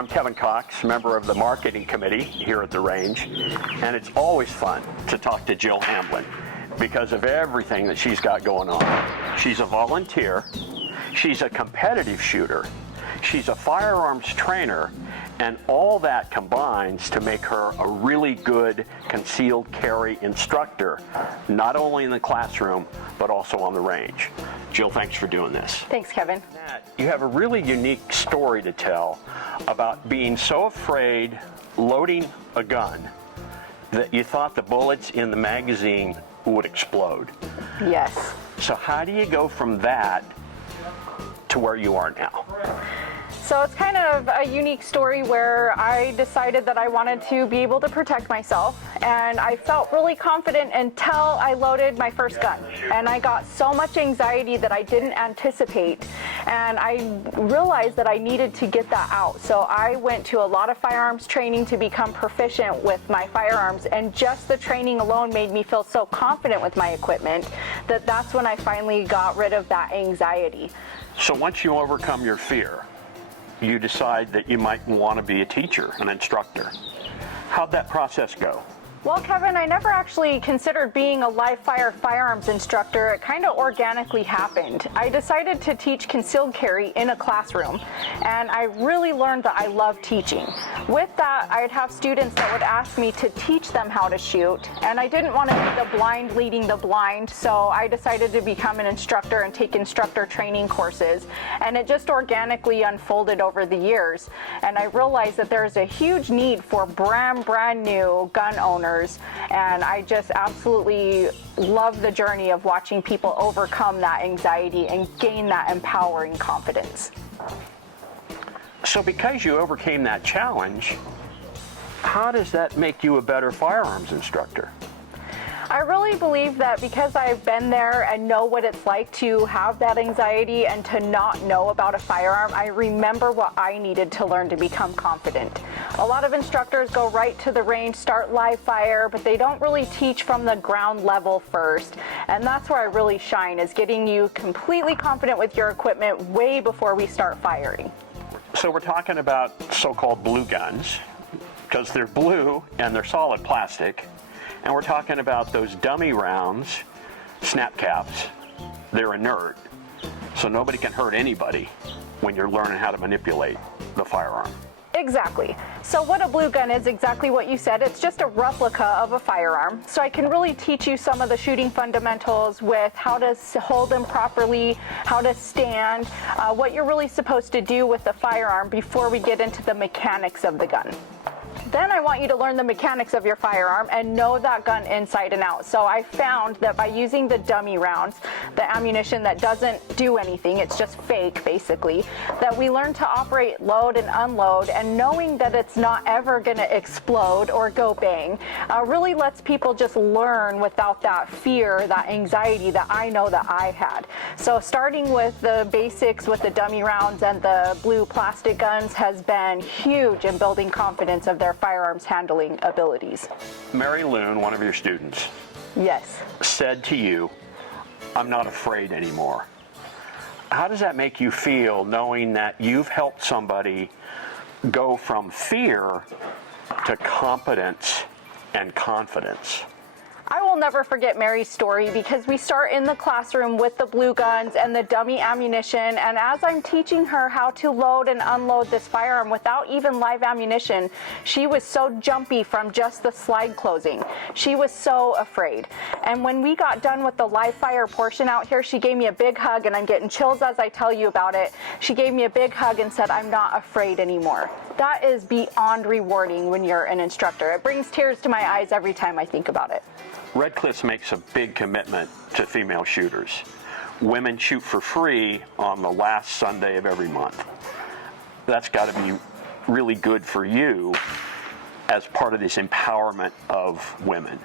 I'm Kevin Cox, member of the marketing committee here at the range, and it's always fun to talk to Jill Hamblin because of everything that she's got going on. She's a volunteer, she's a competitive shooter, she's a firearms trainer, and all that combines to make her a really good concealed carry instructor, not only in the classroom, but also on the range. Jill, thanks for doing this. Thanks, Kevin. You have a really unique story to tell about being so afraid loading a gun that you thought the bullets in the magazine would explode. Yes. So how do you go from that to where you are now? So it's kind of a unique story where I decided that I wanted to be able to protect myself, and I felt really confident until I loaded my first gun. And I got so much anxiety that I didn't anticipate, and I realized that I needed to get that out. So I went to a lot of firearms training to become proficient with my firearms, and just the training alone made me feel so confident with my equipment that that's when I finally got rid of that anxiety. So once you overcome your fear, you decide that you might want to be a teacher, an instructor. How'd that process go? Well, Kevin, I never actually considered being a live fire firearms instructor. It kind of organically happened. I decided to teach concealed carry in a classroom, and I really learned that I love teaching. With that, I'd have students that would ask me to teach them how to shoot, and I didn't want to be the blind leading the blind, so I decided to become an instructor and take instructor training courses, and it just organically unfolded over the years. And I realized that there's a huge need for brand new gun owners, and I just absolutely love the journey of watching people overcome that anxiety and gain that empowering confidence. So because you overcame that challenge, how does that make you a better firearms instructor? I really believe that because I've been there and know what it's like to have that anxiety and to not know about a firearm, I remember what I needed to learn to become confident. A lot of instructors go right to the range, start live fire, but they don't really teach from the ground level first. And that's where I really shine, is getting you completely confident with your equipment way before we start firing. So we're talking about so-called blue guns, because they're blue and they're solid plastic. And we're talking about those dummy rounds, snap caps. They're inert, so nobody can hurt anybody when you're learning how to manipulate the firearm. Exactly. So what a blue gun is exactly what you said. It's just a replica of a firearm. So I can really teach you some of the shooting fundamentals with how to hold them properly, how to stand, what you're really supposed to do with the firearm before we get into the mechanics of the gun. Then I want you to learn the mechanics of your firearm and know that gun inside and out. So I found that by using the dummy rounds, the ammunition that doesn't do anything, it's just fake basically, that we learn to operate load and unload, and knowing that it's not ever going to explode or go bang really lets people just learn without that fear, that anxiety that I know that I had. So starting with the basics with the dummy rounds and the blue plastic guns has been huge in building confidence of their firearms handling abilities. Mary Loon, one of your students, Yes. said to you, "I'm not afraid anymore." How does that make you feel, knowing that you've helped somebody go from fear to competence and confidence? I will never forget Mary's story because we start in the classroom with the blue guns and the dummy ammunition, and as I'm teaching her how to load and unload this firearm without even live ammunition, she was so jumpy from just the slide closing. She was so afraid. And when we got done with the live fire portion out here, she gave me a big hug, and I'm getting chills as I tell you about it. She gave me a big hug and said, "I'm not afraid anymore." That is beyond rewarding when you're an instructor. It brings tears to my eyes every time I think about it. Red Cliffs makes a big commitment to female shooters. Women shoot for free on the last Sunday of every month. That's got to be really good for you as part of this empowerment of women.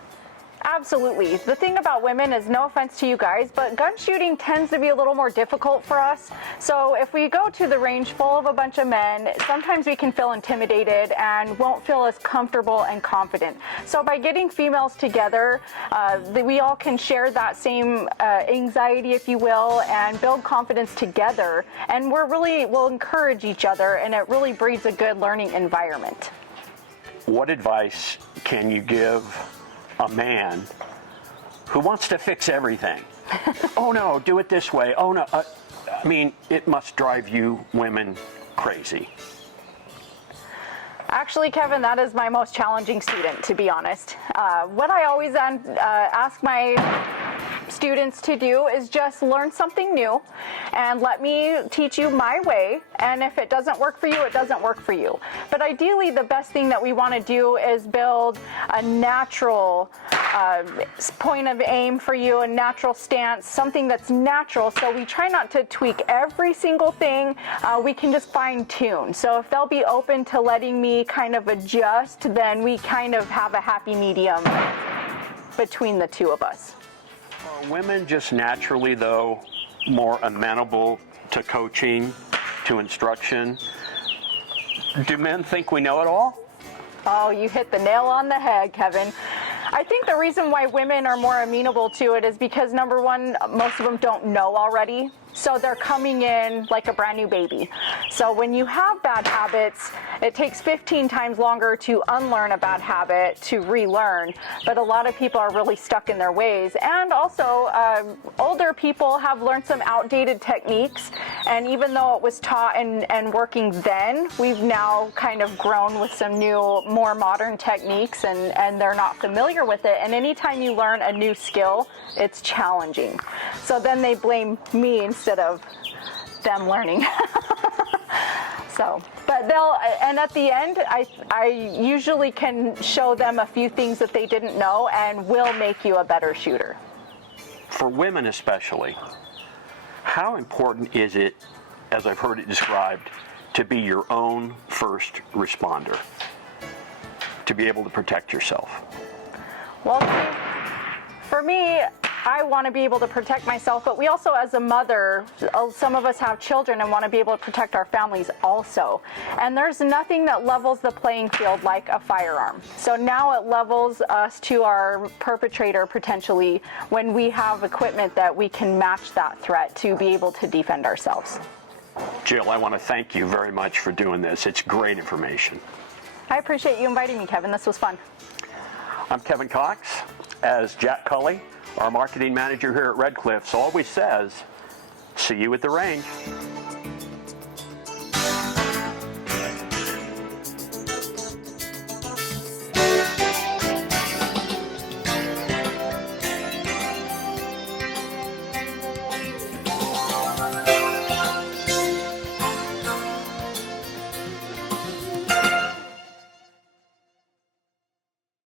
Absolutely. The thing about women is, no offense to you guys, but gun shooting tends to be a little more difficult for us. So if we go to the range full of a bunch of men, sometimes we can feel intimidated and won't feel as comfortable and confident. So by getting females together, we all can share that same anxiety, if you will, and build confidence together. And we'll encourage each other, and it really breeds a good learning environment. What advice can you give a man who wants to fix everything? Oh no, do it this way. Oh no. I mean, it must drive you women crazy. Actually, Kevin, that is my most challenging student, to be honest. What I always ask my students to do is just learn something new and let me teach you my way, and if it doesn't work for you, it doesn't work for you. But ideally, the best thing that we want to do is build a natural point of aim for you, a natural stance, something that's natural, so we try not to tweak every single thing. We can just fine tune. So if they'll be open to letting me kind of adjust, then we kind of have a happy medium between the two of us. Are women just naturally, though, more amenable to coaching, to instruction? Do men think we know it all? Oh, you hit the nail on the head, Kevin. I think the reason why women are more amenable to it is because, number one, most of them don't know already. So they're coming in like a brand new baby. So when you have bad habits, it takes 15 times longer to unlearn a bad habit to relearn. But a lot of people are really stuck in their ways. And also, older people have learned some outdated techniques. And even though it was taught and working then, we've now kind of grown with some new, more modern techniques, and they're not familiar with it. And anytime you learn a new skill, it's challenging. So then they blame me instead of them learning. But and at the end, I usually can show them a few things that they didn't know and will make you a better shooter. For women especially, how important is it, as I've heard it described, to be your own first responder, to be able to protect yourself? Well, for me, I want to be able to protect myself, but we also, as a mother, some of us have children and want to be able to protect our families also. And there's nothing that levels the playing field like a firearm. So now it levels us to our perpetrator potentially when we have equipment that we can match that threat to be able to defend ourselves. Jill, I want to thank you very much for doing this. It's great information. I appreciate you inviting me, Kevin. This was fun. I'm Kevin Cox. As Jack Cully, our marketing manager here at Red Cliffs, always says, see you at the range.